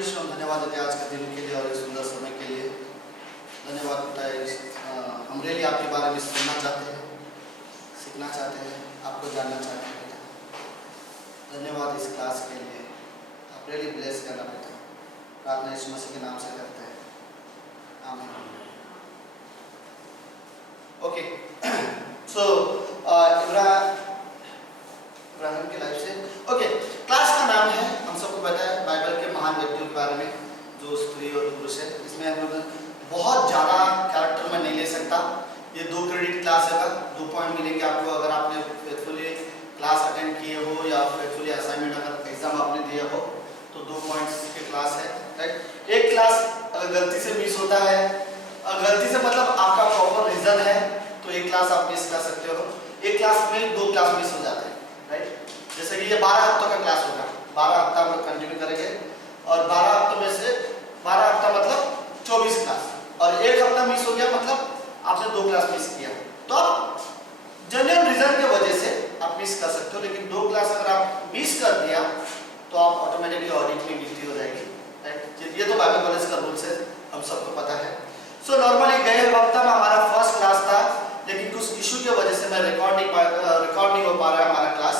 ईश्वर धन्यवाद देते हैं आज के दिन के लिए और इस सुंदर समय के लिए। धन्यवाद होता है हम रियली आपके बारे में सुनना चाहते हैं, सीखना चाहते हैं, आपको जानना चाहते हैं। धन्यवाद इस क्लास के लिए, आप रियली ब्लेस करना बेटा। प्रार्थना यीशु मसीह के नाम से करते हैं, आमीन। ओके, सो इब्राहिम की लाइफ से ओके, क्लास का नाम है, हम सबको पता है बाइबल के महान व्यक्तियों के बारे में जो स्त्री और पुरुष है। इसमें हम लोग बहुत ज़्यादा कैरेक्टर में नहीं ले सकता, ये 2 क्रेडिट क्लास है, 2 पॉइंट मिलेंगे आपको अगर आपने फेथफुली क्लास अटेंड किए हो या फेथफुली असाइनमेंट अगर एग्जाम आपने दिया हो तो 2 पॉइंट्स की क्लास है, राइट। एक क्लास अगर गलती से मिस होता है, गलती से मतलब आपका प्रॉपर रीजन है तो एक क्लास आप मिस कर सकते हो। एक क्लास में 2 क्लास मिस हो जाते हैं, राइट। जैसे कि ये 12 हफ्तों का क्लास होगा, 12 हफ्ता हम लोग कंटिन्यू करेंगे और 12 हफ्तों में से 12 हफ्ता मतलब 24 क्लास, और एक हफ्ता मिस हो गया मतलब आपने 2 क्लास मिस किया तो आप जेन्युइन रीजन की वजह से आप मिस कर सकते हो। लेकिन 2 क्लास अगर आप मिस कर दिया तो आप ऑटोमेटिकली ऑडिट में गिनती हो जाएगी, राइट। ये तो बाइबल कॉलेज का रूल्स है, हम सबको पता है। सो नॉर्मली गए हफ्ता में हमारा फर्स्ट क्लास था, लेकिन कुछ इशू की वजह से मैं रिकॉर्ड नहीं हो पा रहा है हमारा क्लास,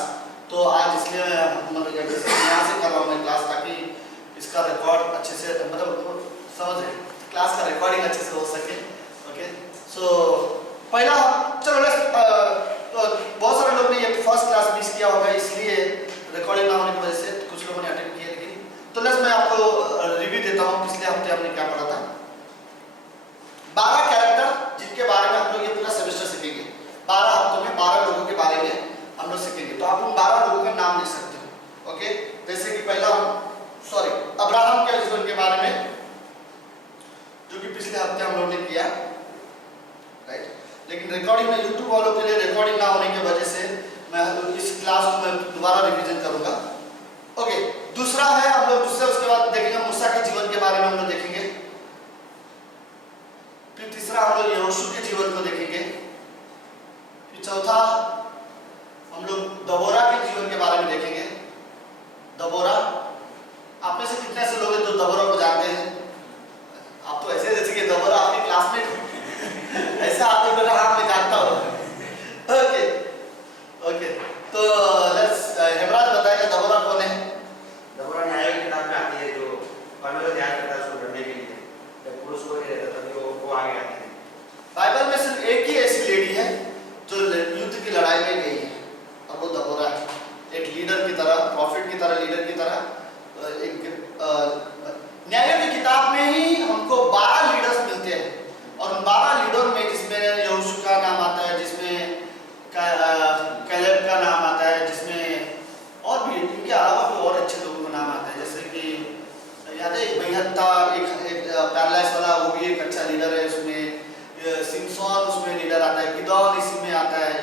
तो आज इसलिए मतलब यहाँ से कर रहा हूँ मैं क्लास, ताकि इसका रिकॉर्ड अच्छे से मतलब समझ रहे क्लास का रिकॉर्डिंग अच्छे से हो सके। ओके, सो पहला चलो तो बहुत सारे लोग ने ये फर्स्ट क्लास मिस किया होगा, इसलिए रिकॉर्डिंग ना होने की वजह से कुछ लोगों ने अटेंड किया। लेकिन तो मैं आपको रिव्यू देता हूँ पिछले हफ्ते हमने क्या पढ़ा था। 12 कैरेक्टर जिनके बारे में हम लोग ये पूरा सेमेस्टर सीखेंगे, 12 हफ्तों में 12 लोगों के बारे में हम लोग सीखेंगे। तो आप उन 12 लोगों के नाम लिख सकते हो। ओके, जैसे कि पहला अब्राहम के जीवन के बारे में, जो कि पिछले हफ्ते हम लोग ने किया, राइट। लेकिन रिकॉर्डिंग में यूट्यूब वालों के लिए रिकॉर्डिंग ना होने की वजह से मैं इस क्लास को मैं दोबारा रिवीजन करूंगा। ओके, दूसरा है हम लोग उसके बाद देखेंगे मूसा के जीवन के बारे में हम लोग देखेंगे। फिर तीसरा हम लोग यहोशू के जीवन को देखेंगे। फिर चौथा हम लोग दबोरा के जीवन के बारे में देखेंगे। दबोरा, आप में से कितने ऐसे लोग हैं जो दबोरा को जानते हैं? आप तो ऐसे जैसे कि दबोरा आपके क्लासमेट हो ऐसा आप तो हाँ मैं जानता हूँ। ओके ओके, तो लेट्स हेमराज बताएगा दबोरा कौन है। दबोरा न्याय की किताब में आती है, जो कानून का ध्यान करता है उसको लड़ने के लिए, जब पुरुष को नहीं रहता तभी वो आगे आते हैं। बाइबल में सिर्फ एक ही ऐसी लेडी है जो युद्ध की लड़ाई में गई है और वो दबोरा है। एक लीडर की तरह, प्रॉफिट की तरह, लीडर की तरह। न्यायों की किताब में ही हमको 12 लीडर्स मिलते हैं और उन 12 लीडर में जिसमें यहोशू का नाम आता है, जिसमें कैलेब का नाम आता है, जिसमें और भी इनके अलावा भी और अच्छे लोगों का नाम आता है। जैसे कि याद है बेहत्ता, एक पैरालाइज वाला, वो भी एक अच्छा लीडर है। उसमें सिमसोन उसमें लीडर आता है, गिदोन इसी में आता है।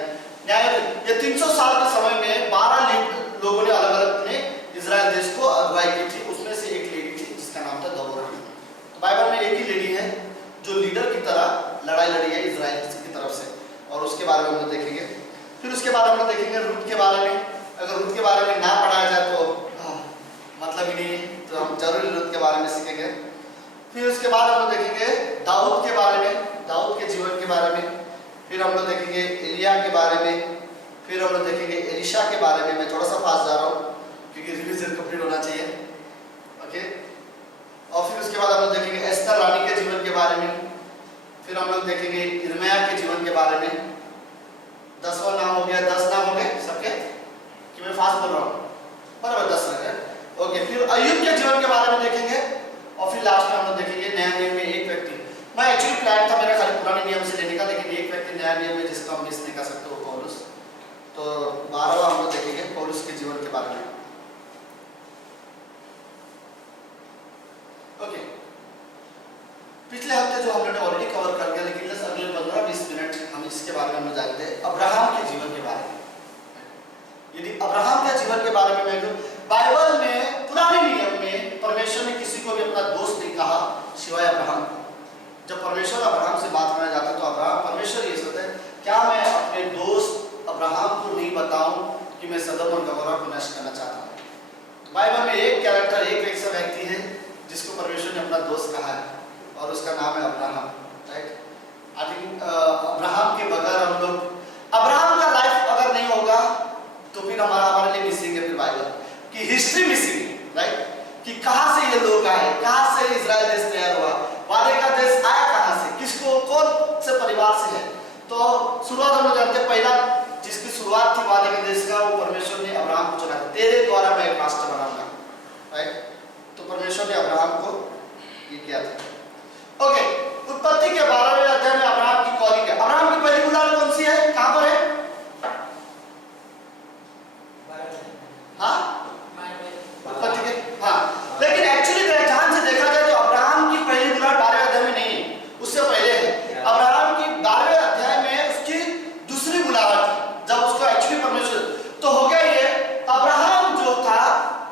ये 300 साल के समय में 12 लोगों ने अलग अलग ने इजराइल देश को अगुवाई की थी। उसमें से एक लेडी थी जिसका नाम था दबोरा। तो बाइबल में एक ही लेडी है जो लीडर की तरह लड़ाई लड़ी है इजराइल की तरफ से, और उसके बारे में हम लोग देखेंगे। फिर उसके बाद हम लोग देखेंगे रूत के बारे में। अगर रूत के बारे में ना पढ़ाया जाए तो मतलब ही नहीं है, तो हम जरूर रूत के बारे में सीखेंगे। फिर उसके बाद हम लोग देखेंगे दाऊद के बारे में, दाऊद के जीवन के बारे में। फिर हम लोग देखेंगे एलिया के बारे में। फिर हम लोग देखेंगे एलिशा के बारे में। मैं थोड़ा सा फास्ट जा रहा हूँ क्योंकि रिवीजन कंप्लीट होना चाहिए। ओके, और फिर उसके बाद हम लोग देखेंगे एस्तर रानी के जीवन के बारे में। फिर हम लोग देखेंगे यिर्मयाह के जीवन के बारे में। 10वां नाम हो गया, 10 नाम हो गए सबके कि मैं फास्ट बोल रहा हूँ? बराबर 10 लग गए। ओके, फिर अय्यूब के जीवन के बारे में देखेंगे और फिर लास्ट में हम लोग देखेंगे नया नियम में एक व्यक्ति। मैं एक्चुअली प्लान था मेरा खाली पुराने नियम से लेने का, लेकिन एक व्यक्ति नया नियम में जिसका हम मिस नहीं कर सकते, वो पौलुस। तो 12वां हम लोग देखेंगे पौलुस के जीवन के बारे में। ओके, पिछले हफ्ते जो हम लोगों ने ऑलरेडी कवर कर दिया, लेकिन अगले 15-20 मिनट हम इसके बारे में हम जानते हैं, अब्राहम के जीवन के बारे में। यदि अब्राहम के जीवन के बारे में मैं बाइबल में पुराने नियम में परमेश्वर ने किसी को भी अपना दोस्त नहीं कहा सिवाय अब्राहम। जब परमेश्वर अब्राहम से बात करना चाहता है तो अब्राहम परमेश्वर ये सोचता है, क्या मैं अपने दोस्त अब्राहम को नहीं बताऊं कि मैं सदोम और गमोरा को नष्ट करना चाहता हूँ। बाइबल में एक कैरेक्टर, एक ऐसा व्यक्ति है शुरुआत हम लोग जानते हैं, पहला जिसकी शुरुआत थी वादे के देश का, वो परमेश्वर ने अब्राहम को चुना, तेरे द्वारा मैं एक राष्ट्र बनाऊंगा, राइट। तो परमेश्वर ने अब्राहम को ये किया था। ओके, उत्पत्ति के 12वें अध्याय में अब्राहम की कॉलिंग है। अब्राहम की पहली बुलाहट कौन सी है, कहां पर है? हाँ, उत्पत्ति के, हाँ, लेकिन एक्चुअली ध्यान से देखा जाए तो अब्राहम की पहली बुलाहट 12वें अध्याय में नहीं है, उससे पहले है। अब्राहम की 12वें अध्याय में उसकी दूसरी बुलाहट, जब उसको एक्चुअली परमेश्वर, तो हो गया ये, अब्राहम जो था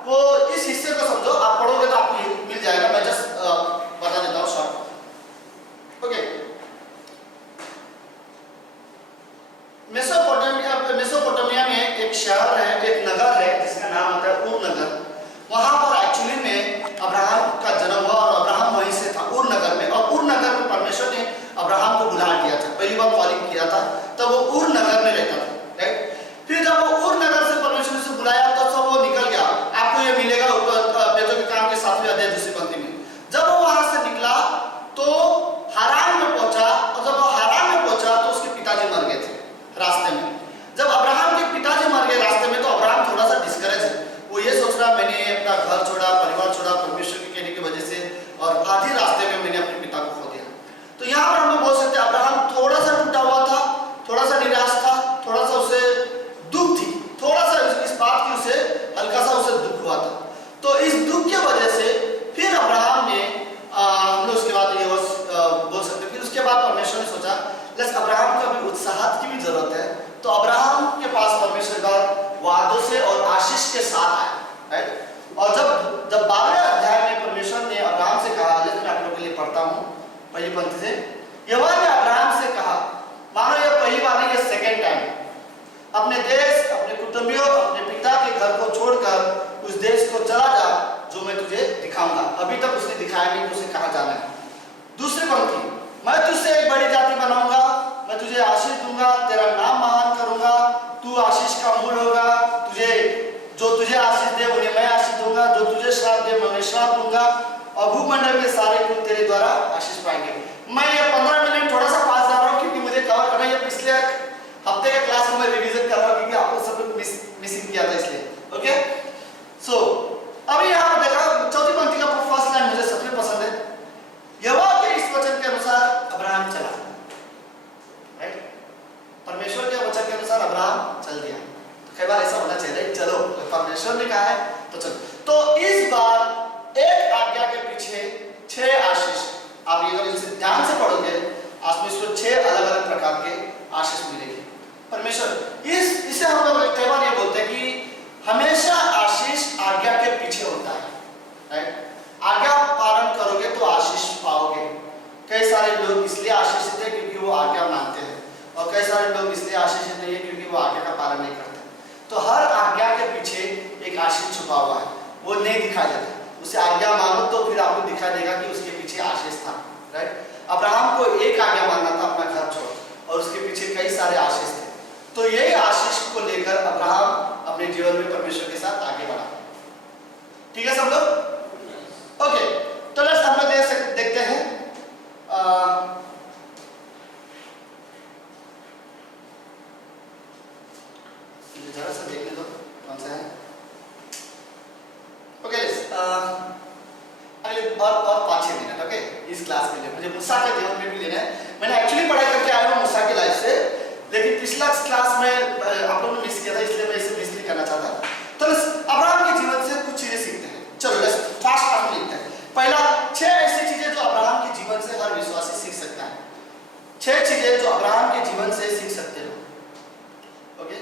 वो, इस हिस्से को समझो, आप पढ़ोगे तो आपको मिल जाएगा, मैं जस्ट बता देता हूँ शॉर्ट। ओके, मेसोपोटामिया में एक शहर है, एक नगर है जिसका नाम होता है ऊर नगर। वहां पर एक्चुअली में अब्राहम का जन्म हुआ और अब्राहम वहीं से था, ऊर नगर में। और ऊर नगर में परमेश्वर ने अब्राहम को बुला दिया था, पहली बार कॉलिंग किया था, तब वो ऊर नगर में रहता था, राइट। फिर जब वो ऊर नगर से परमेश्वर से बुलाया तो सब वो निकल गया। आपको ये मिलेगा बेतों के काम के 7वें अध्याय दूसरी पंक्ति में। जब वो वहां से निकला तो हारान में पहुंचा, और जब वो हारान में पहुंचा तो उसके पिताजी मर गए थे रास्ते में। जब अब्राहम के पिताजी मर गए रास्ते में तो अब्राहम थोड़ा सा डिस्करेज है, वो ये सोच रहा मैंने अपना घर छोड़ा, परिवार छोड़ा परमेश्वर के कहने की वजह से, और आधी रास्ते में मैंने अपने पिता को खो दिया। तो यहाँ पर हम लोग बोल सकते हैं अब्राहम थोड़ा सा टूटा हुआ था, थोड़ा सा निराश था, थोड़ा सा उसे दुख थी, थोड़ा सा इस बात की उसे हल्का सा उसे दुख हुआ था। तो इस दुख की वजह से फिर अब्राहम ने हम लोग उसके बाद ये बोल सकते हैं, फिर उसके बाद परमेश्वर ने सोचा लेट्स, अब्राहम को अभी उत्साहत की भी जरूरत है। तो अब्राहम के पास परमेश्वर का वादों से और आशीष के साथ आया, राइट। और जब 12वें अध्याय में परमेश्वर ने अब्राहम से कहा, जैसे मैं आप लोगों के लिए पढ़ता हूँ पहली पंक्ति से, यहोवा ने अब्राहम से कहा, मानो ये पहली बार नहीं, ये सेकेंड टाइम, अपने देश, अपने कुटुंबियों, अपने पिता के घर को छोड़कर उस देश को चला जा जो मैं तुझे दिखाऊंगा। अभी तक उसने दिखाया नहीं कि उसे कहाँ जाना है। दूसरी पंक्ति, मैं तुझसे एक बड़ी जाति बनाऊंगा, मैं तुझे आशीष दूंगा, तेरा नाम महान करूंगा, तू आशीष का मूल होगा, जो तुझे आशीष दे उन्हें मैं आशीष दूंगा, जो तुझे श्राप दे मैं उन्हें श्राप दूंगा, और भूमंडल के सारे कुल तेरे द्वारा आशीष पाएंगे। मैं ये 15 मिनट थोड़ा सा पास जा रहा हूँ क्योंकि मुझे कवर करना, ये पिछले हफ्ते के क्लास में रिवीजन कर रहा हूँ क्योंकि आपको सब कुछ मिसिंग किया था इसलिए। ओके, सो अभी यहाँ पर देखा चौथी पंक्ति का फर्स्ट लाइन मुझे सबसे पसंद है, यहोवा के इस वचन के अनुसार अब्राहम चला, राइट। परमेश्वर के वचन के अनुसार अब्राहम चल दिया। तो कई बार ऐसा होना चाहिए, चलो परमेश्वर ने कहा है तो चलो। तो इस बार एक आज्ञा के पीछे 6 आशीष, आप ये अगर इसे ध्यान से पढ़ोगे आप इसको 6 अलग अलग प्रकार के आशीष मिलेंगे। परमेश्वर इसे हम लोग कई बार ये बोलते हैं कि हमेशा आशीष आज्ञा के पीछे होता है, राइट। आज्ञा पालन करोगे तो आशीष पाओगे। कई सारे लोग इसलिए आशीषित है क्योंकि वो आज्ञा मानते हैं, और कई सारे लोग इसलिए आशीषित नहीं है क्योंकि वो आज्ञा का पालन नहीं करते। तो हर आज्ञा के पीछे एक आशीष छुपा हुआ है, वो नहीं दिखाया जाता। उसे आज्ञा मानो तो फिर आपको दिखा देगा कि उसके पीछे आशीष था, राइट। अब्राहम को एक आज्ञा मानना था, अपना घर छोड़, और उसके पीछे कई सारे आशीष थे। तो यही आशीष को लेकर अब्राहम अपने जीवन में परमेश्वर के साथ आगे बढ़ा। ठीक है सब लोग? ओके, तो लेट्स हम लोग देखते हैं जरा सा देखने दो कौन सा है। ओके, अगले और 5-6 मिनट, ओके, इस क्लास के लिए मुझे मूसा के जीवन में भी लेना है। मैंने एक्चुअली पढ़ाई करके आया हूँ मूसा की लाइफ से, लेकिन पिछला क्लास में आप लोगों ने मिस किया था, इसलिए मैं इसे मिस नहीं करना चाहता। तो अब्राहम के जीवन से कुछ चीजें सीखते हैं। चलो लेट्स फास्ट लिखते हैं। पहला, 6 ऐसी चीजें जो अब्राहम के जीवन से हर विश्वासी सीख सकता है। 6 चीजें जो अब्राहम के जीवन से सीख सकते हो। ओके,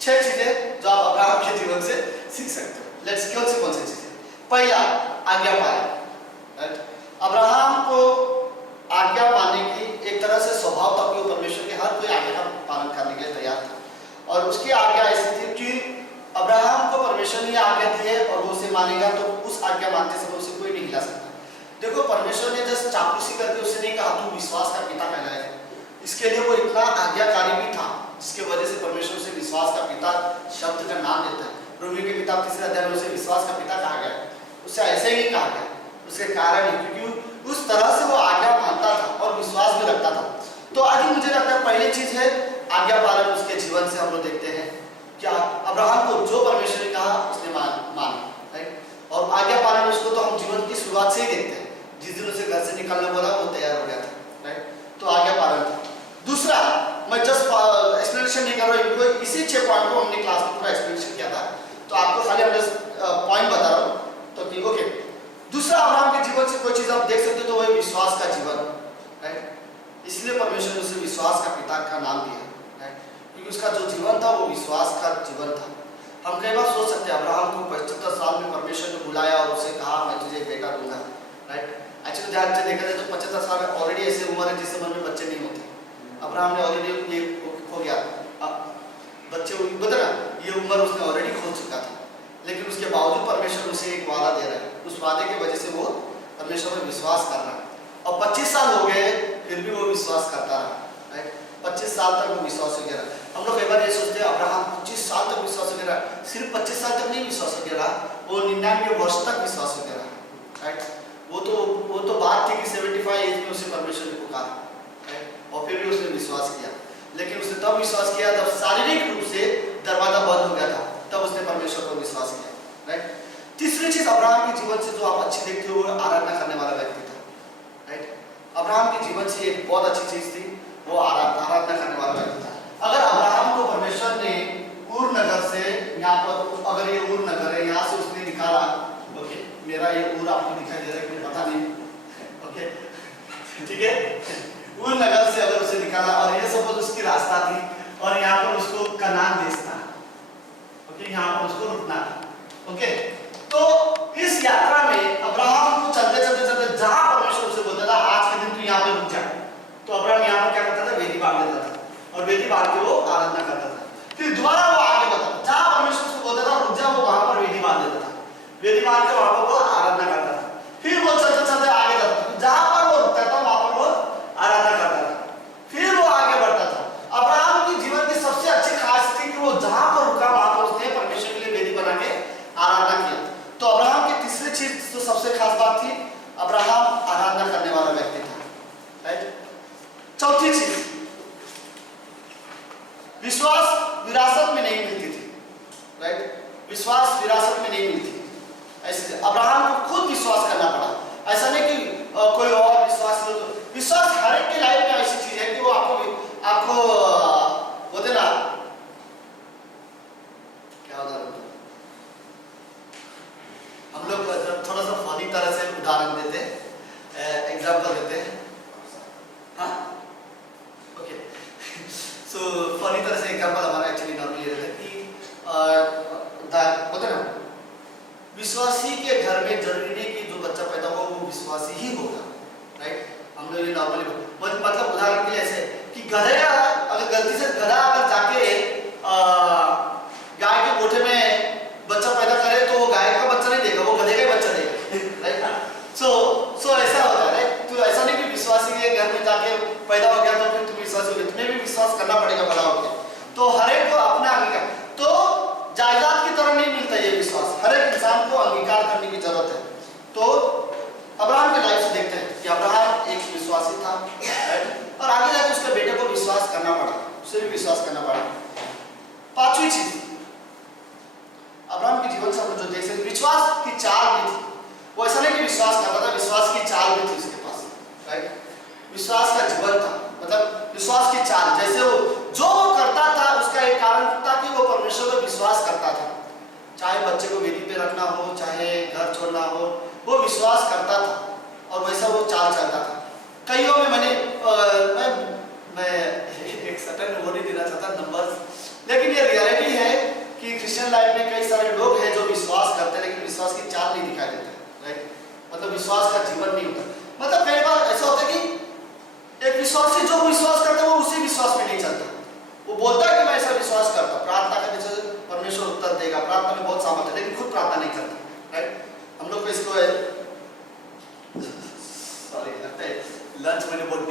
6 चीजें जो आप अब्राहम के जीवन से सीख सकते हो। लेट्स कौन सी चीजें? पहला, आज्ञा पालन। अब्राहम को आज्ञा मानने की एक तरह से स्वभाव था कि परमेश्वर के हर कोई आज्ञा का पालन करने के लिए तैयार था। और उसकी आज्ञा ऐसी थी कि अब्राहम को परमेश्वर ने आज्ञा दी है और वो उसे मानेगा तो उस आज्ञा मानते समय उसे कोई नहीं हिला सकता। देखो, परमेश्वर ने जस्ट चापलूसी करके उसे नहीं कहा तू विश्वास का पिता कहलाएगा। इसके लिए वो इतना आज्ञाकारी भी था जिसके वजह से परमेश्वर से विश्वास का पिता शब्द का नाम देता है। रोमी की किताब 3 अध्याय में उसे विश्वास का पिता कहा गया। उसे ऐसे ही कहा गया, उसके कारण ही क्योंकि उस तरह से वो आज्ञा मानता था और विश्वास भी रखता था। तो आज मुझे लगता है पहली चीज है आज्ञा पालन उसके जीवन से हम लोग देखते हैं। क्या अब्राहम को जो परमेश्वर ने कहा उसने माना, राइट। और आज्ञा पालन उसको तो हम जीवन की शुरुआत से ही देखते हैं, जिस दिन उसे घर से निकलने बोला वो तैयार हो गया था, राइट। तो आज्ञा पालन था। दूसरा, मैं जस्ट एक्सप्लेनेशन नहीं कर रहा हूँ, इनको इसी 6 पॉइंट को हमने क्लास में पूरा एक्सप्लेनेशन किया था, तो आपको खाली हम पॉइंट बता रहा हूँ। तो ठीक, ओके। दूसरा, अब्राहम के जीवन से कोई चीज आप देख सकते हो तो वह विश्वास का जीवन, राइट। इसलिए परमेश्वर ने उसे विश्वास का पिता का नाम दिया, राइट, क्योंकि उसका जो जीवन था वो विश्वास का जीवन था। हम कई बार सोच सकते हैं अब्राहम को 75 साल में परमेश्वर ने बुलाया और उसे कहा मैं तुझे एक बेटा दूंगा, राइट। एक्चुअली ध्यान से देखा जाए तो 75 साल में ऑलरेडी ऐसे उम्र है जिससे मन में बच्चे नहीं होते। अब्राहम ने ऑलरेडी ये हो गया बच्चे बता ना, ये उम्र उसने ऑलरेडी खो चुका था, लेकिन उसके बावजूद परमेश्वर उसे एक वादा दे रहा है। उस वादे की वजह से वो परमेश्वर में विश्वास कर रहा है, और 25 साल हो गए फिर भी वो विश्वास करता रहा, राइट। 25 साल तक वो विश्वास हो गया। हम लोग कई बार ये सोचते हैं अब्राहम 25 साल तक विश्वास हो गया, सिर्फ 25 साल तक नहीं विश्वास हो गया, वो 99 वर्ष तक विश्वास हो गया, राइट। वो तो बात थी कि 75 एज में उसे परमेश्वर ने पुकारा, राइट, और फिर भी उसने विश्वास किया। लेकिन उसने तब विश्वास किया जब शारीरिक रूप से दरवाजा बंद हो गया था, तब उसने परमेश्वर पर विश्वास किया, राइट। तीसरी चीज अब्राहम के जीवन से जो आप अच्छी देखते हो वो आराधना करने वाला व्यक्ति था, राइट। अब्राहम के जीवन से एक बहुत अच्छी चीज थी, वो आराधना करने वाला व्यक्ति था। अगर अब्राहम को परमेश्वर ने ऊर नगर से, यहाँ पर अगर ये ऊर नगर है, यहाँ से उसने निकाला, ओके, मेरा ये ऊर आपको दिखाई दे रहा है कि पता नहीं, ओके, ठीक है, ऊर नगर से अगर उसे निकाला और ये सब उसकी रास्ता थी, और यहाँ पर उसको कनान देश था, ओके, यहाँ पर उसको रुकना था, ओके। तो इस यात्रा में अब्राहम को चलते चलते चलते जहां परमेश्वर उसे बोलता था आज के दिन तू यहाँ पे रुक जा, तो अब्राहम यहाँ पर क्या करता था, वेदी बांध देता था, और वेदी बांध के वो आराधना करता था। फिर दोबारा वो आगे बढ़ता, जहां परमेश्वर उसको बोलता था रुक जा, वो वहां पर वेदी बांध देता था, वेदी बांध के वहां पर वो आराधना करता था। फिर वो चलते चलते आगे जाता था, जहां पर वो रुकता था वहां पर वो आराधना करता था, फिर वो आगे बढ़ता था। अब्राहम की जीवन की सबसे अच्छी खास थी कि वो जहां पर रुका वहां पर उसने परमेश्वर के लिए वेदी बना के आराधना किया। तो अब्राहम की तीसरी चीज जो सबसे खास बात थी, अब्राहम आराधना करने वाला व्यक्ति था, राइट। चौथी चीज, विश्वास विरासत में नहीं मिलती थी, राइट। विश्वास विरासत में नहीं मिलती, ऐसे अब्राहम को खुद विश्वास करना पड़ा। ऐसा नहीं कि कोई और विश्वास हर एक की लाइफ में ऐसी चीज है कि वो आपको बोलते ना, क्या उदाहरण, हम लोग थोड़ा सा फनी तरह से उदाहरण देते हैं, एग्जाम्पल देते हैं, हाँ, ओके। सो फनी तरह से एग्जाम्पल हमारा एक्चुअली नॉर्मली रहता है कि बोलते ना, विश्वासी के घर में जरूरी नहीं कि जो बच्चा पैदा हो वो विश्वासी ही होगा, राइट। हम लोग ये नॉर्मली मतलब उदाहरण के लिए ऐसे कि गधा अगर गलती से गधा अगर जाके गाय के गोठे में बच्चा पैदा करे तो वो गाय का बच्चा नहीं देगा, वो गधे का ही बच्चा देगा, राइट। सो ऐसा होता है, राइट। तो ऐसा नहीं कि विश्वासी के घर में जाके पैदा हो गया तो फिर तुम विश्वासी हो गए, तुम्हें भी विश्वास करना पड़ेगा बड़ा हो गया। तो हर एक को अपना अंगीकार, तो जायदाद की तरह नहीं मिलता ये विश्वास, हर एक इंसान को अंगीकार करने की जरूरत है। तो अब्राहम के लाइफ से देखते हैं कि अब्राहम एक विश्वासी था, राइट, और आगे जाके उसके बेटे को विश्वास करना पड़ा, उसे भी विश्वास करना पड़ा। पांचवी चीज अब्राहम के जीवन से हम जो देख सकते, विश्वास की चाल भी थी। वो ऐसा नहीं कि विश्वास करता था, विश्वास की चाल भी थी उसके पास, राइट। विश्वास का जीवन था, मतलब विश्वास की चाल, जैसे वो जो वो करता था उसका एक कारण था कि वो परमेश्वर पर विश्वास करता था। चाहे बच्चे को वेदी पे रखना हो, चाहे घर छोड़ना हो, वो विश्वास करता था और वैसा वो चाल चलता था। कईयों में मैं एक सटन वो नहीं देना चाहता नंबर्स, लेकिन ये रियलिटी है कि क्रिश्चियन लाइफ में कई सारे लोग हैं जो विश्वास करते हैं लेकिन विश्वास की चाल नहीं दिखाई देते, राइट। मतलब विश्वास का जीवन नहीं होता। मतलब कई बार ऐसा होता है कि एक विश्वासी जो विश्वास करता है वो उसी विश्वास में नहीं चलता। वो बोलता है कि मैं ऐसा विश्वास करता हूँ, प्रार्थना करने से परमेश्वर उत्तर देगा, प्रार्थना में बहुत सामर्थ्य है, लेकिन खुद प्रार्थना नहीं करता, राइट। हम लोग को इसको सॉरी लगता है लंच मैंने बहुत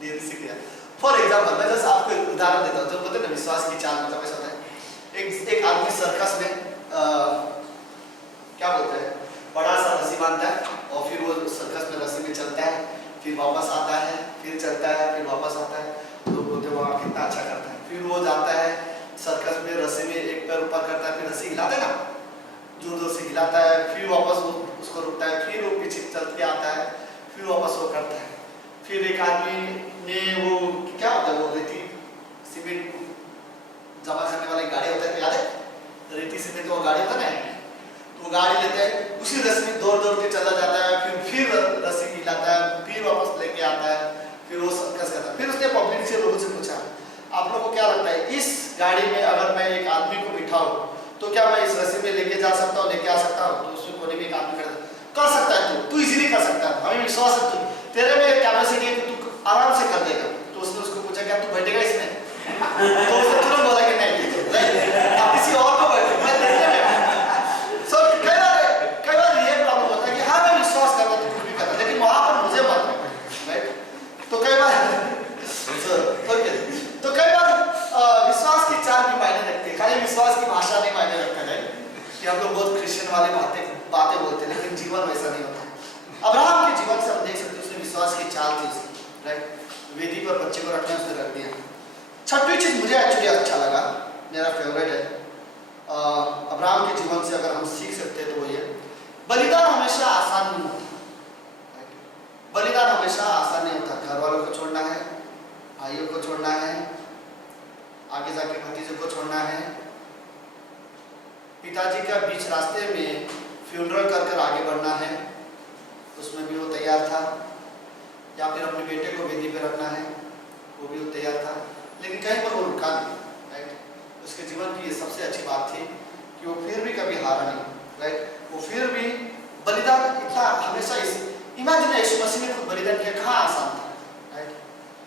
देर से किया। फॉर एग्जाम्पल मैं जस्ट आपको एक उदाहरण देता हूँ, जो बोलते हैं ना विश्वास की चाल, मतलब ऐसा होता है एक आदमी सर्कस में क्या बोलते हैं, बड़ा सा रस्सी बांधता है और फिर वो सर्कस में रस्सी में चलता है, फिर वापस आता है, फिर चलता है, फिर वापस आता है। तो बोलते वाह कितना अच्छा करता है। फिर वो जाता है सर्कस में, रस्सी में एक पैर ऊपर करता है, फिर रस्सी हिलाता है ना, जोर जोर से हिलाता है, फिर वापस वो उसको रुकता है, फिर वो पीछे चल के आता है, फिर वापस वो करता है। फिर एक आदमी ने वो क्या होता है, वो रेती सीमेंट जमा करने वाली गाड़ी होता है, याद है, रेती सीमेंट का वो गाड़ी होता है ना, तो वो गाड़ी लेते हैं, उसी रस्सी में दौड़ दौड़ के चला जाता है, फिर रस्सी हिलाता है, फिर वापस लेके आता है, फिर वो सर्कस करता है। फिर उसने पब्लिक से, लोगों से पूछा, आप लोगों को क्या लगता है इस गाड़ी में अगर मैं एक आदमी को बिठाऊं तो क्या मैं इस रस्सी में लेके जा सकता हूँ, लेके आ सकता हूँ? तो उसमें कोने में एक आदमी खड़ा, कर सकता है, तू इजीली कर सकता है, हमें विश्वास है, तू तेरे में कैपेसिटी है कि तू आराम से कर देगा। तो उसने उसको पूछा, क्या तू बैठेगा इसमें? तो उसने तुरंत बोला कि नहीं, आप किसी और को बैठे, मैं देखने में। सो कई बार ये प्रॉब्लम होता है कि हाँ मैं विश्वास करता हूँ, तू भी करता, लेकिन वहां पर मुझे मत, राइट? तो कई बार तो कई बार विश्वास की चाल भी मायने रखती है, खाली विश्वास की भाषा नहीं मायने रखता है कि हम लोग बहुत क्रिश्चियन वाले बातें बोलते हैं, लेकिन जीवन वैसा नहीं होता। अब्राहम के जीवन से हम देख सकते हैं, उसने विश्वास की चाल थी उसकी, राइट? वेदी पर बच्चे को रखने उसने रख दिया। छठवीं चीज मुझे एक्चुअली अच्छा लगा, मेरा फेवरेट है, अब्राहम के जीवन से अगर हम सीख सकते हैं तो वो ये, बलिदान हमेशा आसान नहीं होता। बलिदान हमेशा आसान नहीं होता। घर वालों को छोड़ना है, भाइयों को छोड़ना है, आगे जाके भतीजों को छोड़ना है, पिताजी का बीच रास्ते में फ्यूनरल कर आगे बढ़ना है, उसमें भी वो तैयार था, या फिर अपने बेटे को वेदी पे रखना है, वो भी वो तैयार था, लेकिन कहीं पर वो रुका नहीं, राइट? उसके जीवन की ये सबसे अच्छी बात थी कि वो फिर भी कभी हारा नहीं, राइट? वो फिर भी बलिदान इतना हमेशा इमेजिन यीशु मसीह ने खुद बलिदान किया, कहाँ आसान था, राइट?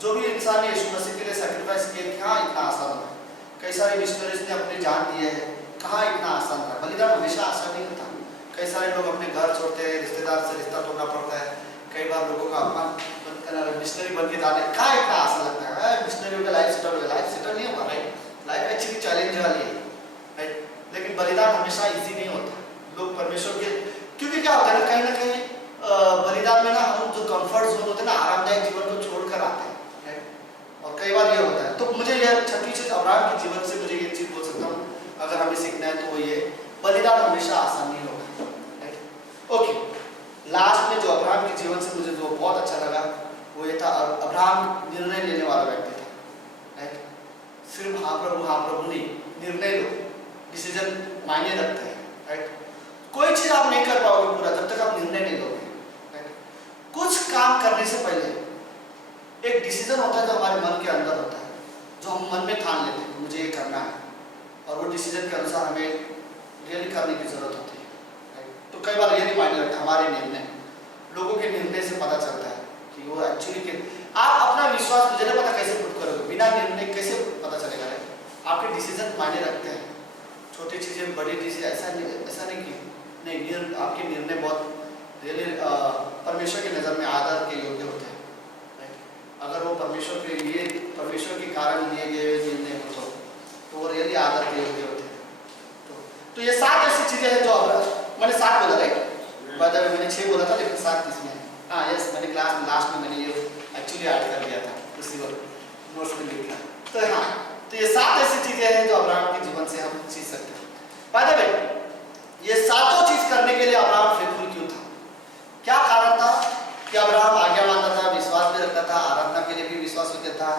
जो भी इंसान ने यीशु मसीह के लिए सैक्रिफाइस किया, कहाँ इतना आसान होता है? कई सारे मिशनरीज ने अपनी जान दिए हैं, कहाँ इतना आसान था? बलिदान हमेशा आसान नहीं होता। कई सारे लोग अपने घर छोड़ते हैं, रिश्तेदार से रिश्ता तोड़ना पड़ता है, कई बार लोगों का अपमान मिशनरी बन के जाने, कहाँ इतना आसान लगता है? मिशनरी का लाइफ सेटल होगा, लाइफ सेटल नहीं होगा, राइट? लाइफ एक्चुअली चैलेंज वाली है, राइट? लेकिन बलिदान हमेशा इजी नहीं होता। लोग परमेश्वर के, क्योंकि क्या होता है ना कहीं बलिदान में ना हम जो कंफर्ट जोन होते हैं ना, आरामदायक जीवन को छोड़कर आते हैं, राइट? और कई बार ये होता है। तो मुझे यह छठी चीज अब्राहम के जीवन से मुझे ये चीज बोल सकता हूँ, अगर हमें सीखना है तो वो ये, बलिदान हमेशा आसान नहीं होगा, राइट? ओके, लास्ट में जो अब्राहम के जीवन से मुझे जो बहुत अच्छा लगा वो ये था, अब्राहम निर्णय लेने वाला व्यक्ति था, राइट? सिर्फ हाँ प्रभु नहीं, निर्णय लो, डिसीजन मायने रखते हैं, राइट? कोई चीज आप नहीं कर पाओगे पूरा जब तक आप निर्णय नहीं लोगे, राइट? कुछ काम करने से पहले एक डिसीजन होता है जो हमारे मन के अंदर होता है, जो हम मन में ठान लेते हैं मुझे ये करना है, और वो डिसीजन के अनुसार हमें रियली करने की जरूरत होती है, राइट? तो कई बार ये नहीं मायने रखता हमारे निर्णय, लोगों के निर्णय से पता चलता है कि वो एक्चुअली आप अपना विश्वास मुझे नहीं पता कैसे पुट करोगे, बिना निर्णय कैसे पता चलेगा, राइट? आपके डिसीजन मायने रखते हैं, छोटी चीजें बड़ी चीजें, ऐसा नहीं कि नहीं, आपके निर्णय बहुत रियली परमेश्वर की नज़र में आदर के योग्य होते हैं, राइट? अगर वो परमेश्वर के कारण लिए गए निर्णय हो तो वो रियली आदर के योग्य होते हैं। तो ये 7 ऐसी चीजें हैं जो मैंने 7 बोला, राइट? बाद में मैंने 6 बोला था, लेकिन 7 इसमें है। हाँ यस, मैंने क्लास में लास्ट में मैंने ये एक्चुअली ऐड कर दिया था, उसी वक्त नोट्स में लिखा। तो हाँ, तो ये 7 ऐसी चीजें हैं जो अब्राहम के जीवन से हम सीख सकते हैं। बाय द वे, ये सातों चीज करने के लिए अब्राहम फेथफुल क्यों था? क्या कारण था कि अब्राहम आज्ञा मानता था, विश्वास भी रखता था, आराधना के लिए भी विश्वास रखता था,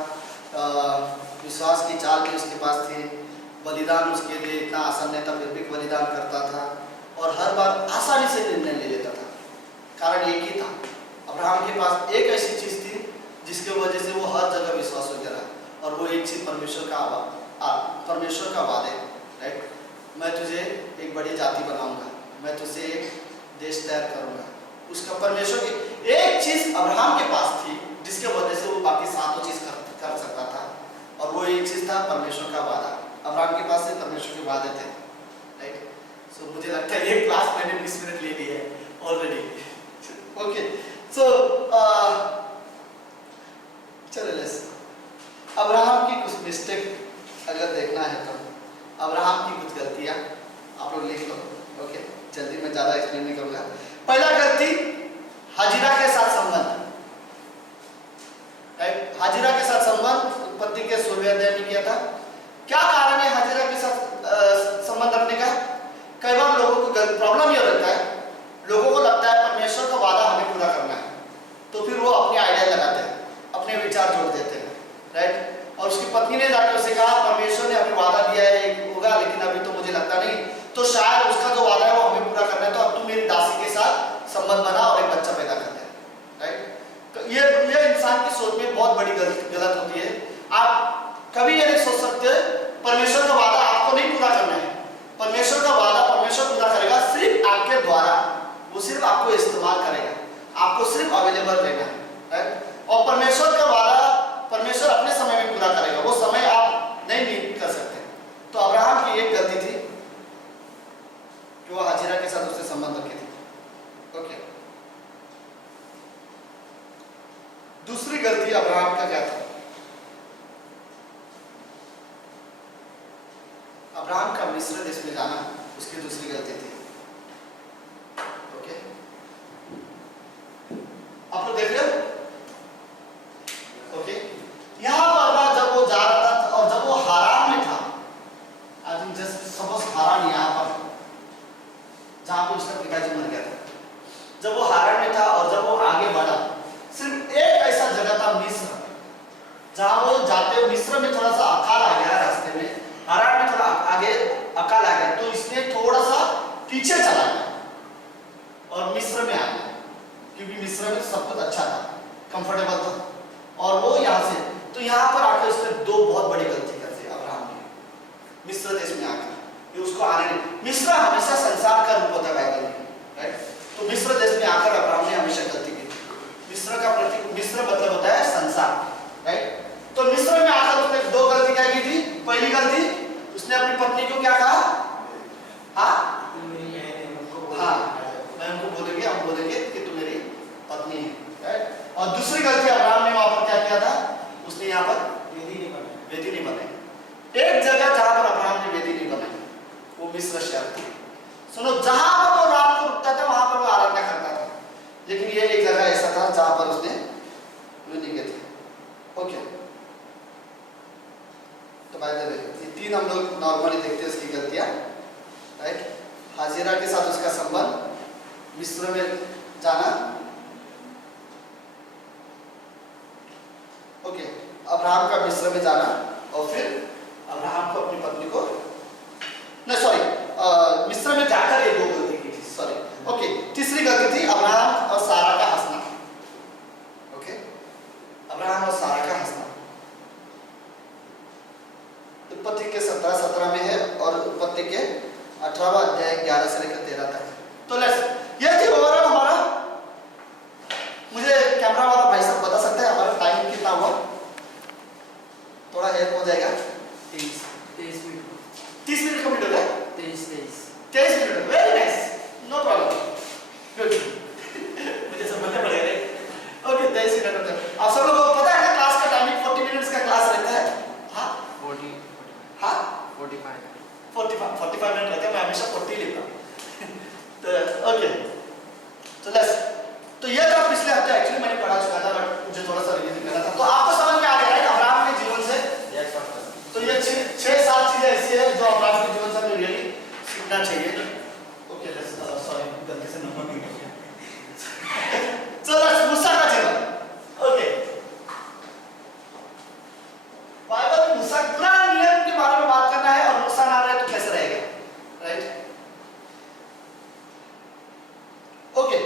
विश्वास की चाल भी उसके पास थी, बलिदान उसके लिए इतना आसान नहीं था फिर भी बलिदान करता था, और हर बार आसानी से निर्णय ले लेता था। कारण एक ही था, अब्राहम के पास एक ऐसी चीज थी जिसके वजह से वो हर जगह विश्वास हो गया, और वो एक चीज परमेश्वर का वादे, राइट? मैं तुझे एक बड़ी जाति बनाऊंगा, मैं तुझे एक देश तैयार करूंगा। उसका परमेश्वर की एक चीज अब्राहम के पास थी जिसके वजह से वो बाकी 7 चीज कर सकता था, और वो एक चीज था परमेश्वर का वादा। अब्राहम के पास से परमेश्वर के वादे थे, राइट? सो मुझे लगता है ये क्लास मैंने 20 मिनट ले ली है ऑलरेडी। ओके, सो चलो लेट्स, अब्राहम की कुछ मिस्टेक अगर देखना है तो अब्राहम की कुछ गलतियां आप लोग लिख लो, ओके? जल्दी, मैं ज्यादा एक्सप्लेन नहीं करूंगा। पहला गलती, हाजिरा के साथ संबंध, राइट? हाजिरा के साथ संबंध उत्पत्ति के 16वें अध्याय में किया था। क्या कारण है हाजिरा के साथ संबंध रखने का? कई बार लोगों को प्रॉब्लम ये रहता है, लोगों को लगता है परमेश्वर का वादा हमें पूरा करना है, तो फिर वो अपने आइडिया लगाते हैं, अपने विचार जोड़ देते हैं, राइट। और उसकी पत्नी ने जाकर उसे कहा परमेश्वर ने हमें वादा दिया है होगा, लेकिन अभी तो मुझे लगता नहीं, तो शायद उसका जो वादा है वो हमें पूरा करना है, तो अब तू मेरी दासी के साथ संबंध बना और एक बच्चा पैदा कर दे, राइट। तो ये इंसान की सोच में बहुत बड़ी गलत होती है। आप कभी ये नहीं सोच सकते परमेश्वर का वादा आपको नहीं पूरा करना है। परमेश्वर का वादा परमेश्वर पूरा करेगा सिर्फ आपके द्वारा, वो सिर्फ आपको इस्तेमाल करेगा, आपको सिर्फ अवेलेबल रहना है, राइट। और परमेश्वर का वादा परमेश्वर अपने समय में पूरा करेगा, वो समय आप नहीं कर सकते। तो अब्राहम की एक गलती थी कि वो हाजिरा के साथ उससे संबंध रखी थी। ओके, दूसरी गलती अब्राहम का क्या था? अब्राहम का मिस्र देश में जाना उसकी दूसरी गलती थी। ओके, आप लोग देख रहे हो? ओके, यहां पर जब वो जा रहा था और जब वो हारान में था, आई थिंक जस्ट सपोज हारान यहां पर जहां पे उसका पिताजी मर गया था, जब वो हारान में था और जब वो आगे बढ़ा, सिर्फ एक ऐसा जगह था मिस्र, जहां वो जाते मिस्र में थोड़ा सा अकाल आ गया रास्ते में, हारान में थोड़ा आगे अकाल आ गया, तो इसने थोड़ा सा पीछे चला गया और मिस्र में आ गया, क्योंकि मिस्र में सब कुछ अच्छा था, कंफर्टेबल था, और वो यहाँ से तो यहाँ पर आकर उसने दो बहुत बड़ी गलती कर दी अब्राहम ने मिस्र देश में आकर। ये उसको आने नहीं, मिस्र हमेशा संसार का रूप होता है बाइबल में, राइट। तो मिस्र देश में आकर अब्राहम ने हमेशा गलती की। मिस्र का प्रतीक, मिस्र मतलब होता है संसार, राइट। तो मिस्र में आकर उसने दो गलती क्या की थी? पहली गलती, उसने अपनी पत्नी को क्या कहा? हाँ, मैं उनको बोलेंगे, हम बोलेंगे कि तू मेरी पत्नी है, राइट। और दूसरी गलती अब्राहम ने वहां पर क्या किया था? उसने यहाँ पर वेदी नहीं बनाई। एक जगह जहां पर अब्राहम ने वेदी नहीं बनाई वो मिस्र शहर थी। सुनो, जहां पर वो रात को रुकता था वहां पर वो आराधना करता था, लेकिन ये एक जगह ऐसा था जहां पर उसने वेदी की थी। ओके, तो बाय द वे ये तीन हम लोग नॉर्मली देखते हैं उसकी गलतियां, राइट। हाजिरा के साथ उसका संबंध, मिस्र में जाना, ओके, अब्राहम का मिस्र में जाना, और फिर अब्राहम को अपनी पत्नी को नहीं, सॉरी, मिस्र में जाकर ये दो गलती की थी, सॉरी। ओके, तीसरी गलती थी अब्राहम और सारा का हंसना। ओके, अब्राहम और सारा का हंसना उत्पत्ति के 17 में है और उत्पत्ति के 18वां अध्याय 11 से लेकर 13 तक। तो लेट्स, ये थी ओवरऑल हमारा। मुझे कैमरा वाला भाई साहब बता सकते हैं हमारा टाइम कितना हुआ? थोड़ा हेल्प हो जाएगा। 23 मिनट 30 मिनट कंप्लीट हो गया? 23 minute, very nice, no problem, good. मुझे समझना पड़ेगा। ओके, 23 मिनट होता है। आप सब लोगों को पता है ना क्लास का टाइमिंग 40 मिनट्स का क्लास रहता है। हाँ 45 मिनट रहता है, मैं हमेशा 40 लेता हूँ। तो ओके, तो लेट्स, तो ये था पिछले हफ्ते, एक्चुअली मैंने पढ़ा चुका था बट मुझे थोड़ा सा रिवीजन करना था। तो आपको समझ में आ गया है अब्राहम के जीवन से? तो ये 6-7 चीजें ऐसी है जो अब्राहम के जीवन से हमें रियली सीखना चाहिए। ओके, लेट्स, सॉरी गलती से नंबर नहीं हो गया। चलो लेट्स, मूसा का जीवन। ओके, बाइबल में मूसा पूरा नियम के बारे में बात करना है, और मूसा ना रहे तो कैसे रहेगा, राइट। ओके,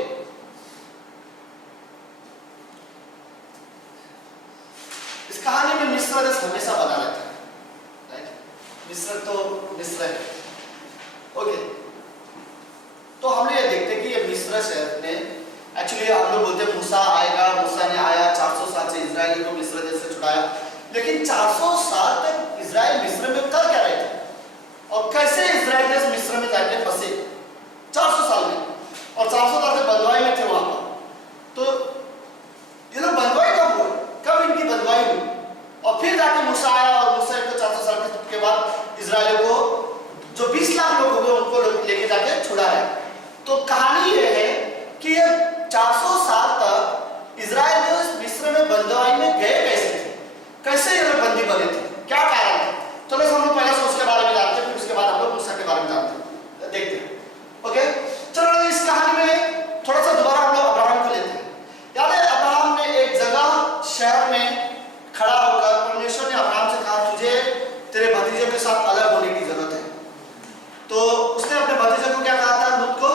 इस कहानी में मिस्र देश हमेशा बना रहता है, राइट। मिस्र तो मिस्र है। ओके, तो हम ये देखते हैं कि ये मिस्र शहर ने, एक्चुअली हम लोग बोलते हैं मूसा आएगा, मूसा ने आया 400 साल से इजराइल को मिस्र देश से छुड़ाया, लेकिन 400 साल तक इजराइल मिस्र में कर क्या रहे थे, और कैसे इजराइल देश मिस्र में जाके फंसे 400 साल में, और 400 साल से बंधुआई में थे वहां पर। तो ये लोग बंधुआई कब हुआ, कब इनकी बंधुआई हुई, और फिर जाके मूसा आया, और मूसा को 400 साल के बाद इजराइलियों को जो 20 लाख लोग हो गए उनको लेके जाके छुड़ाया। तो कहानी ये है कि ये 400 साल तक इजराइल मिस्र में बंधुआई में गए कैसे थे, कैसे ये लोग बंदी बने थे, क्या कारण था? चलो हम लोग पहले सोच के बारे में जानते हैं, फिर उसके बाद हम लोग मूसा के बारे में जानते हैं, देखते हैं। ओके, चलो इस कहानी में थोड़ा सा दोबारा हम लोग अब्राहम को लेते हैं। याद है अब्राहम ने एक जगह शहर में खड़ा होकर परमेश्वर ने अब्राहम से कहा तुझे तेरे भतीजे के साथ अलग होने की जरूरत है। तो उसने अपने भतीजे को क्या कहा था? लूत को,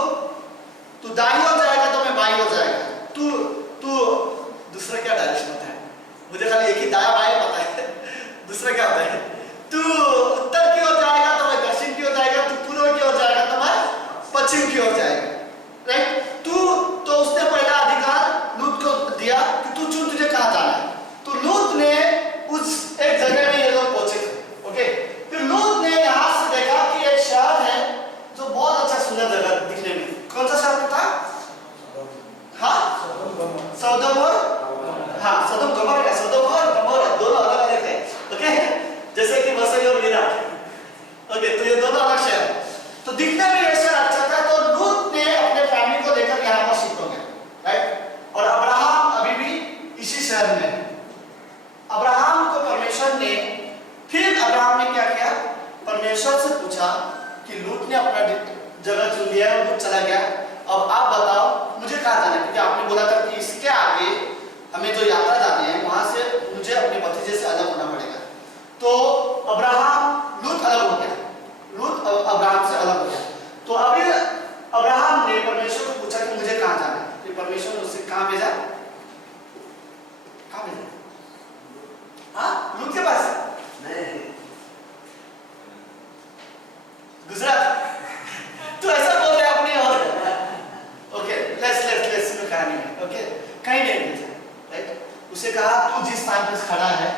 तू दाईं हो जाएगा तो मैं बाईं हो जाएगा, तू तू दूसरा क्या डायरेक्शन होता है, मुझे खाली एक ही दाया बाएं पता है, दूसरा क्या होता है? तू उत्तर की ओर जाएगा तो मैं दक्षिण की ओर जाएगा, तू पूर्व की ओर जाएगा तो मैं पश्चिम की ओर जाएगा, राइट? तो उसने पहला अधिकार लूत को दिया कि तू चुन तुझे कहाँ जाना है। तो लूत ने उस एक जगह में ये लोग पहुंचे थे, ओके। फिर लूत ने यहाँ से देखा कि एक शहर है जो बहुत अच्छा सुंदर जगह दिखने में। कौन सा शहर था? हाँ, सौदोम और हाँ सदोम गमोरा का, सदोम और गमोरा दोनों अलग अलग है, ओके। जैसे कि वसई और मीरा, ओके, तो ये दोनों अलग शहर। तो दिखने में ये शहर अच्छा था, तो लूत ने अपने फैमिली को लेकर यहाँ पर शिफ्ट हो गया, राइट? और अब्राहम अभी भी इसी शहर में है। अब्राहम को परमेश्वर ने, फिर अब्राहम ने क्या किया? परमेश्वर से पूछा कि लूत ने अपना जगह चुन लिया और लूत चला गया, अब आप बताओ मुझे कहाँ जाना है? क्योंकि आपने बोला था कि इसके आगे हमें जो यात्रा जानी है वहां से मुझे अपने भतीजे से अलग होना पड़ेगा। तो अब्राहम, लूत अलग हो गया, लूत अब्राहम से अलग हो गया। तो अभी अब्राहम ने परमेश्वर को पूछा कि मुझे कहाँ जाना है? फिर परमेश्वर ने उससे कहाँ भेजा? कहाँ भेजा? हाँ, लूत के पास नहीं, गुजरात। तो ऐसा बोल रहे अपनी और, ओके, लेट्स सुनो कहानी में, ओके। कहीं नहीं भेजा, राइट? उसे कहा तू जिस स्थान पर खड़ा है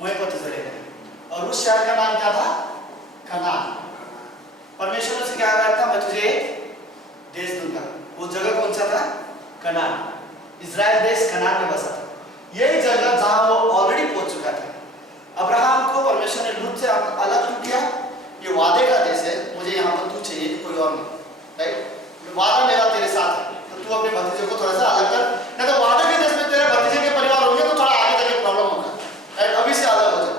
वहीं पर तू चलेगा। और उस शहर का नाम क्या था? कनान। परमेश्वर ने उसे क्या कहा था? मैं तुझे देश दूंगा। वो जगह कौन सा था? कनान। इजराइल देश कनान में बसा था। यही जगह जहां वो ऑलरेडी पहुंच चुका था। अब्राहम को परमेश्वर ने लूत से अलग क्यों किया? ये वादे का देश है, मुझे यहाँ पर तू चाहिए, कोई और नहीं, राइट? वादा मेरा तेरे साथ है, तो तू अपने भतीजे को थोड़ा सा अलग कर, नहीं तो वादे के देश में तेरे भतीजे के परिवार होंगे तो थोड़ा आगे जाके प्रॉब्लम होगा, राइट? अभी से अलग हो जाए।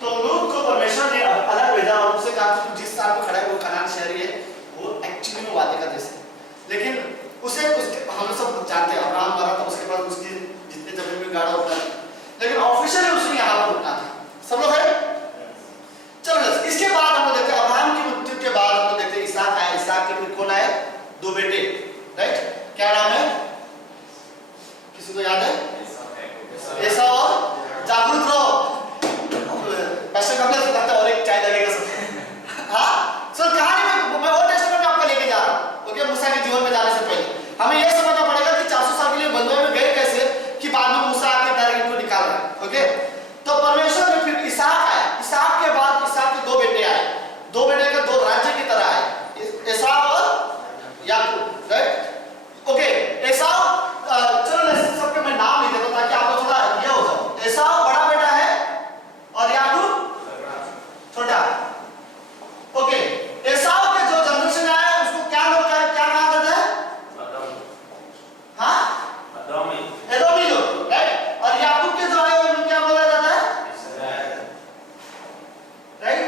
तो लूत को परमेश्वर ने अलग भेजा और उससे कहा कि तू जिस स्थान पर खड़ा है वो कनान शहर है, वो एक्चुअली में वादे का देश है। लेकिन उसे हम सब जानते हैं अब्राहम मरा था, उसके बाद उसकी जितने जमीन में गाड़ा होता है, लेकिन ऑफिशियली उसने यहाँ पर रुकना था। सब लोग है? चलो इसके बाद हम लोग देखते हैं अब्राहम की मृत्यु के बाद हम लोग देखते हैं इसहाक आया। इसहाक के फिर कौन आए? दो बेटे, राइट? क्या नाम है? किसी को याद है? एसाव और जागरूक रहो, पैसे कम लगता है और एक चाय लगेगा सब। हाँ, सर कहानी में मैं और टेस्टमेंट में आपको लेके जा रहा हूँ, ओके। मूसा के जीवन में जाने से पहले हमें यह समझना पड़ेगा कि 400 साल के लिए बंधुए में गए कैसे, कि बाद में मूसा आके डायरेक्ट इनको निकाल रहा है, ओके। तो परमेश्वर ने फिर इसहाक आया। इसहाक के बाद इसहाक के दो बेटे आए, दो बेटे के दो राज्य की तरह आए, एसाव और याकूब, राइट? ओके, एसाव, चलो सबके मैं नाम लिख देता हूं ताकि आपको थोड़ा ये हो जाए। एसाव बड़ा बेटा है और याकूब छोटा, ओके। एसाव के जो जनरेशन आया उसको क्या लोग क्या कहा जाता है? हाँ, एदोमी लोग, राइट? और याकूब के जो आए उनको क्या बोला जाता है? राइट?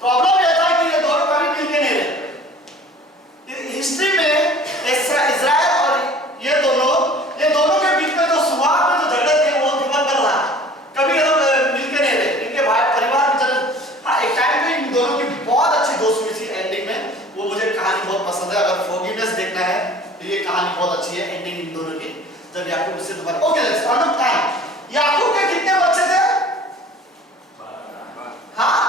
प्रॉब्लम यह था कि ये दोनों कभी मिलके नहीं रहे। हिस्ट्री में इजराइल और ये दोनों के बीच में जो शुरुआत में जो झगड़े थे वो दिमाग कर रहा, कभी ये लोग मिलके नहीं रहे। इनके भाई परिवार में चल, हाँ, एक टाइम पे इन दोनों की बहुत अच्छी दोस्ती हुई थी एंडिंग में। वो मुझे कहानी बहुत पसंद है, अगर फॉरगिवनेस देखना है तो ये कहानी बहुत अच्छी है, एंडिंग इन दोनों की, जब याकूब उससे दोबारा, okay. Let's on time. Yakub के कितने बच्चे थे? हाँ,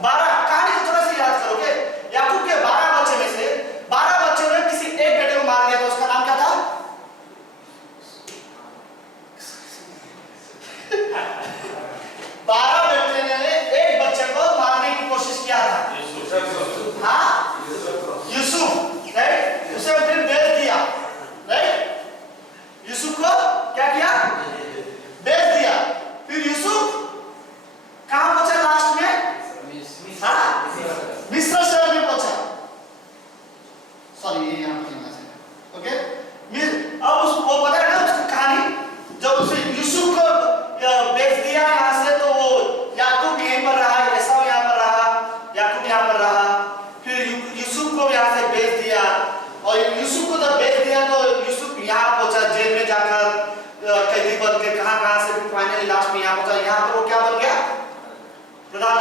12। कहानी को थोड़ा सा याद करोगे, याकूब के 12 बच्चे में से 12 बच्चों ने किसी एक बेटे को मार दिया था। उसका नाम क्या था? 12 बेटे ने एक बच्चे को मारने की कोशिश किया था। हाँ, यूसुफ, राइट? उसे फिर बेच दिया, राइट? यूसुफ को क्या किया? बेच दिया।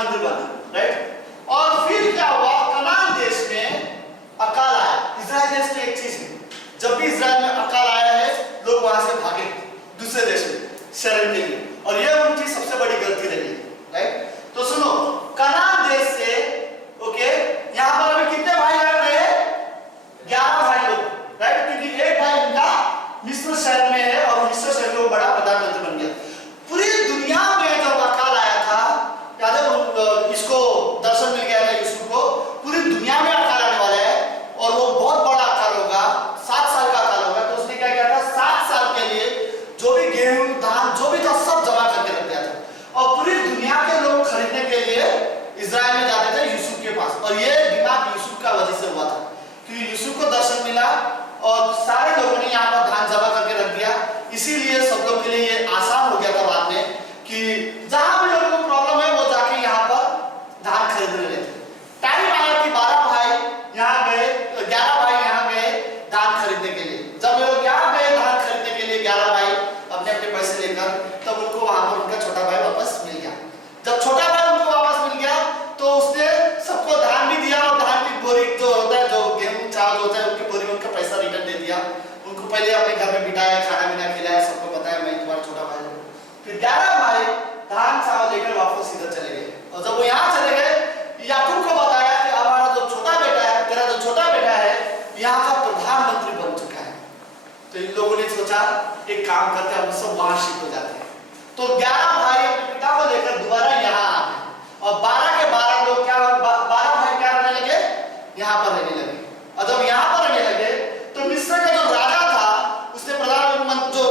मंदिर बना, राइट। और फिर क्या हुआ, कनान देश में अकाल आया। इजराइल देश में एक चीज है, जब भी इजराइल में अकाल आया है लोग वहां से भागे दूसरे देश में शरण के लिए, और यह उनकी सबसे बड़ी गलती रही है, राइट। तो सुनो, कनान देश से ओके यहाँ पर अभी कितने भाई रहे हैं? 11 भाई लोग, राइट। क्योंकि एक भाई उनका मिस्र शहर में है और मिस्र शहर में वो बड़ा प्रधानमंत्री बन गया। पूरी दुनिया में जब अकाल आया था, याद है इसको दर्शन मिल गया था यूसुफ को, पूरी दुनिया में अकाल आने वाला है और वो बहुत बड़ा अकाल होगा, 7 साल का अकाल होगा। तो उसने क्या किया था, 7 साल के लिए जो भी गेहूं धान जो भी था सब जमा करके रख दिया था, और पूरी दुनिया के लोग खरीदने के लिए इजराइल में जाते थे यूसुफ के पास। और ये दिमाग यूसुफ का वजह से हुआ था, क्योंकि यूसुफ को दर्शन मिला और सारे लोगों ने यहाँ पर धान जमा करके रख दिया। इसीलिए सब लोग के लिए ये आसान हो गया था बाद में कि जहां भी लोगों को प्रॉब्लम है वो जाके यहाँ पर धान खरीदने लगे थे। टाइम आया कि 12 भाई यहाँ गए, 11 भाई यहाँ गए धान खरीदने के लिए। जब लोग यहाँ गए धान खरीदने के लिए 11 भाई अपने अपने पैसे लेकर, तब उनको वहां पर उनका छोटा भाई वापस मिल गया। जब छोटा भाई उनको वापस मिल गया तो उसने सबको धान भी दिया और धान की बोरी जो होता है, जो गेहूं चावल होता है उनकी बोरी में उनका पैसा रिटर्न दे दिया। उनको पहले अपने घर में बिठाया, खाना पीना खिलाया, सबको बताया मैं तुम्हारा छोटा भाई हूँ। फिर 11 भाई धान चावल लेकर वापस इधर चले गए, और जब वो यहाँ चले गए याकूब को बताया कि हमारा जो छोटा बेटा है, तेरा जो छोटा बेटा है यहाँ का प्रधानमंत्री बन चुका है। तो इन लोगों ने सोचा एक काम करते हैं, हम सब वहां शिफ्ट हो जाते हैं। तो 11 भाई अपने पिता को लेकर दोबारा यहाँ आ गए, और 12 के 12 लोग क्या, 12 भाई क्या रहने लगे, यहाँ पर रहने लगे। और जब यहाँ पर रहने लगे तो मिस्र का जो राजा था उसने प्रधानमंत्री जो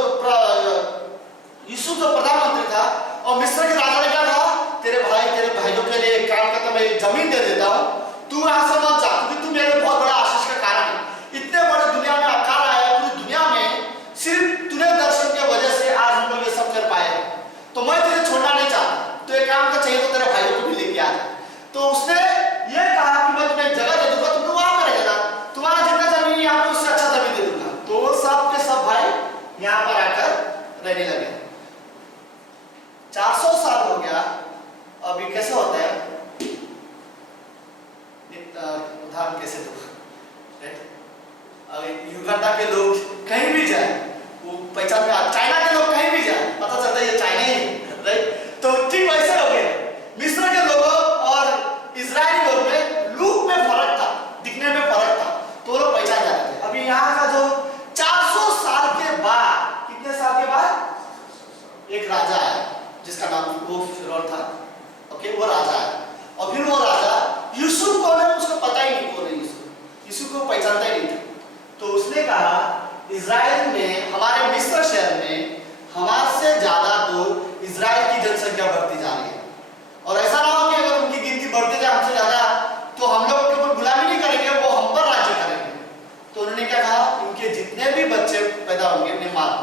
यूसुफ जो प्रधानमंत्री था, और मिस्र के राजा ने क्या कहा, तेरे भाइयों के लिए एक काम करता, मैं जमीन दे देता हूँ, तू यहाँ से मत जा, क्योंकि तू मेरे बहुत बड़ा आशीष का कारण है। इतने बड़े दुनिया में अकाल आया, पूरी दुनिया में सिर्फ तूने दर्शन की वजह से आज हम लोग ये सब कर पाए, तो मैं तुझे छोड़ना नहीं चाहता। तो एक काम का चाहिए तो तेरे भाइयों को भी लेके आ जा। तो उसने ये कहा कि मैं तुम्हें जगह दे दूंगा, तुम वहां पर रह जाना, तुम्हारा जितना जमीन यहाँ पे उससे अच्छा जमीन दे दूंगा। तो वो सब के सब भाई यहाँ पर आकर रहने लगे। 400 साल हो गया। अभी कैसे होता है, उदाहरण कैसे दो, युगांडा के लोग कहीं भी जाए वो पहचान में, चाइना के लोग कहीं भी जाए पता चलता है ये चाइना ही है, राइट। तो ठीक वैसे हो गया, मिस्र के लोगों और इजरायली लोग में लुक में फर्क था, दिखने में फर्क था, तो वो लोग पहचान जाते थे। अभी यहाँ का जो 400 साल के बाद, कितने साल के बाद एक राजा आया जिसका नाम वो फिरौन था, ओके, वो राजा आया। और फिर वो राजा यूसुफ कौन है उसको पता ही नहीं, कौन है यूसुफ को पहचानता ही नहीं था। तो उसने कहा इजराइल में, हमारे मिस्र शहर में हमारे से ज्यादा तो इजराइल की जनसंख्या बढ़ती जा रही है, और ऐसा ना हो कि अगर उनकी गिनती बढ़ती जाए हमसे ज्यादा तो हम लोग के ऊपर गुलामी नहीं करेंगे, वो हम पर राज्य करेंगे। तो उन्होंने क्या कहा, उनके जितने भी बच्चे पैदा होंगे उन्हें मारो,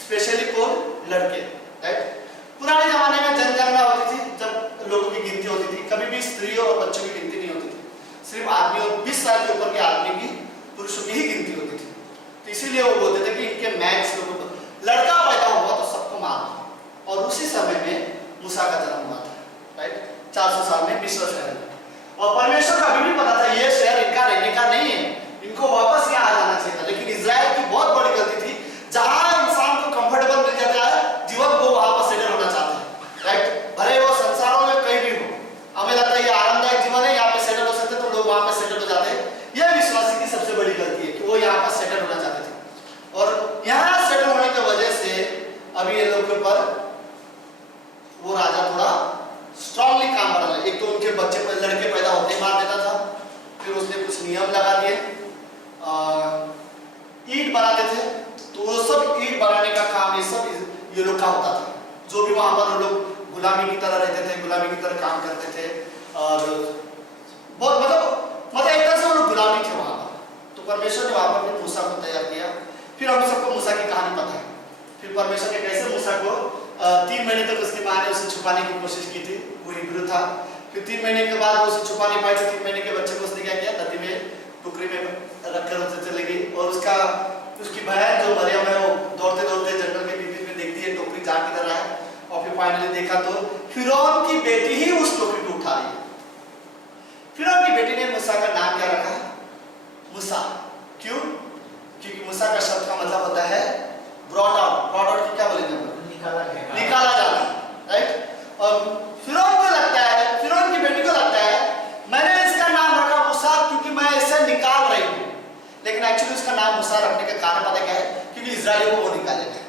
स्पेशली कौन, लड़के, राइट। पुराने जमाने में जनगणना होती थी, जब लोगों की गिनती होती थी, कभी भी स्त्रियों और बच्चों की गिनती नहीं होती थी, सिर्फ आदमी और 20 साल के ऊपर के आदमी की, पुरुषों की ही गिनती होती थी। तो इसीलिए वो बोलते थे कि इनके मैक्स लोगों को लड़का पैदा हुआ तो सबको मारो। और उसी समय में मूसा का जन्म हुआ था, राइट, 400 साल में मिस्र शहर में। और परमेश्वर का अभी भी पता था ये शहर इनका रहने का नहीं है, इनको वापस यहाँ आ जाना चाहिए था। लेकिन इजराइल की बहुत बड़ी गलती थी, जहां इंसान को कंफर्टेबल मिल जाता है जीवन, वो वहां पर सेटल होना चाहता है, राइट। भले वो संसारों में कहीं भी हो, हमें लगता है ये आरामदायक जीवन है, यहाँ पे सेटल हो सकते, तो लोग वहां पे सेटल हो जाते हैं। यह विश्वासी की सबसे बड़ी गलती है कि वो यहाँ पर सेटल होना चाहते थे, और यहाँ सेटल होने की वजह से अभी ये लोग के ऊपर वो राजा थोड़ा स्ट्रांगली काम कर रहा है। एक तो उनके बच्चे लड़के पैदा होते ही मार देता था, फिर उसने कुछ नियम लगा दिए, ईंट बनाते थे, तो वो सब ईंट बनाने का काम ये सब ये लोग का होता था। जो भी वहां पर लोग गुलामी की तरह रहते थे, गुलामी की तरह काम करते थे, और बहुत मतलब एक तरह से वो लोग गुलामी थे वहां पर। तो परमेश्वर ने वहां पर मूसा को तैयार किया। फिर हम सबको मूसा की कहानी पता है, फिर परमेश्वर ने कैसे मूसा को 3 महीने तक उसकी माँ ने उसे छुपाने की कोशिश की थी, वो हिब्रू था। फिर 3 महीने के बाद उसे छुपा नहीं पाई थी, 3 महीने के बच्चे को उसने क्या किया, नदी में टुकड़ी में रखकर उसे चले गई। और उसकी बहन जो मरियम है वो दौड़ते दौड़ते जंगल के बीच में देखती है टोकरी जा किधर है, और फिर फाइनली देखा तो फिरौन की बेटी ही उस टोकरी फिरौन की बेटी ने मूसा का नाम क्या रखा? मूसा। क्यों? क्योंकि मूसा का शब्द का मतलब होता है ब्रॉट आउट। ब्रॉट आउट की क्या बोलेंगे हम लोग? निकाला जाना, राइट। और फिरौन को लगता है, फिरौन की बेटी को लगता है मैंने इसका नाम रखा मूसा क्योंकि मैं इसे निकाल रही हूँ, लेकिन एक्चुअली उसका नाम मूसा रखने का कारण पता क्या है? क्योंकि इजराइलियों को वो निकालेगा,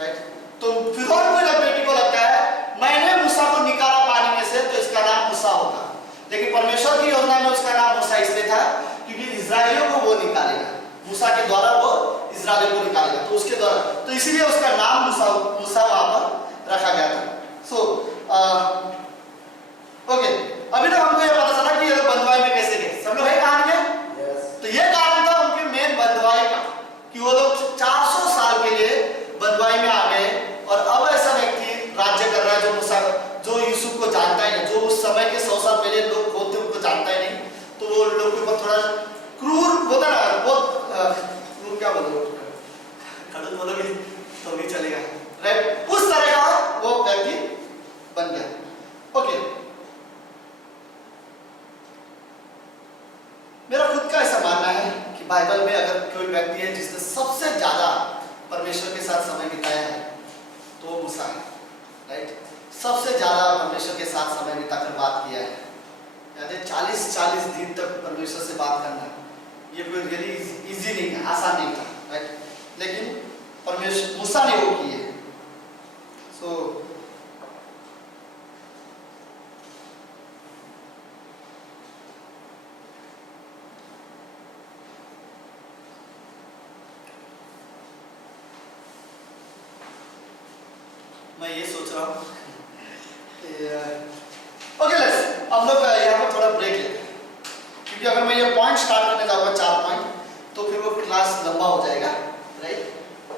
राइट। तो फिरौन को जब बेटी को लगता है मैंने मूसा को निकाला पानी में से तो इसका नाम मूसा होगा, लेकिन परमेश्वर की योजना में उसका नाम मूसा इसलिए था क्योंकि इजराइलियों को वो निकालेगा, मूसा के द्वारा वो इजराइलियों को निकालेगा, तो उसके द्वारा, तो इसीलिए उसका नाम मूसा वहां पर रखा गया था। सो ओके, अभी तक हमको ये पता चला कि ये लोग बंधुआई में कैसे गए, सब लोग है कहानी में। तो ये कारण था उनके मेन बंधुआई का कि वो लोग 400 साल के लिए बंधुआई में आ गए, और अब ऐसा व्यक्ति राज्य कर रहा है जो मूसा, जो यूसुफ को जानता ही नहीं, जो उस समय के 100 साल पहले लोग होते उनको जानता ही नहीं, तो वो लोग के ऊपर थोड़ा क्रूर होता ना, बहुत क्रूर क्या बोलो, खड़ूस बोलोगे तो भी चलेगा, राइट। उस तरह का वो व्यक्ति बन गया। ओके, मेरा खुद का ऐसा मानना है कि बाइबल में अगर कोई व्यक्ति है जिसने सबसे ज्यादा परमेश्वर के साथ समय बिताया है तो वो मूसा है, राइट। सबसे ज्यादा परमेश्वर के साथ समय बिताकर बात किया है, याद है 40 दिन तक परमेश्वर से बात करना, ये कोई रियली इजी नहीं है, आसान नहीं था, राइट। लेकिन परमेश्वर मूसा ने वो किए। सो मैं ये सोच रहा हूँ ओके लेट्स, हम लोग यहाँ पर थोड़ा ब्रेक लेते हैं, क्योंकि अगर मैं ये पॉइंट स्टार्ट करने जाऊँगा 4 पॉइंट तो फिर वो क्लास लंबा हो जाएगा, राइट।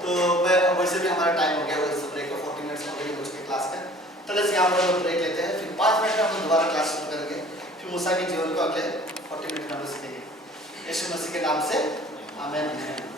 तो मैं वैसे भी हमारा टाइम हो गया, वैसे ब्रेक का 40 मिनट्स ऑलरेडी हो चुके क्लास में, तो लेट्स यहाँ पर ब्रेक लेते हैं, फिर 5 मिनट में हम दोबारा क्लास शुरू करेंगे, फिर मूसा के जीवन को अगले 40 मिनट में हम सीखेंगे। यीशु मसीह के नाम से आमीन।